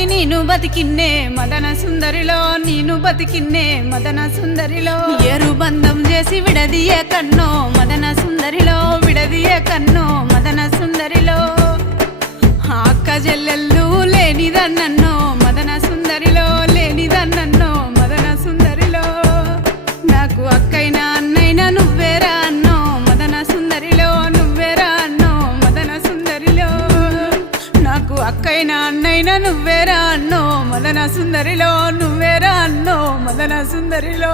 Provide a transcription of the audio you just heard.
తోడయ్యి నేను బతికిన్నే మదన సుందరిలో నేను బతికిన్నే మదన సుందరిలో ఏరు బంధం చేసి విడదీయే కన్నో మదన సుందరిలో విడదీయే కన్నో మదన సుందరిలో అక్క చెల్లెళ్ళు లేనిదన్నో మదన సుందరిలో లేనిదన్నో మదన సుందరిలో నాకు అక్కైనా అన్నైనా నువ్వేరా అన్నో మదన సుందరిలో నువ్వేరా అన్నో మదన సుందరిలో నాకు అక్కైనా అన్నైనా నువ్వేరా అన్నో మదన సుందరిలో నువ్వేరా అన్నో మదన సుందరిలో.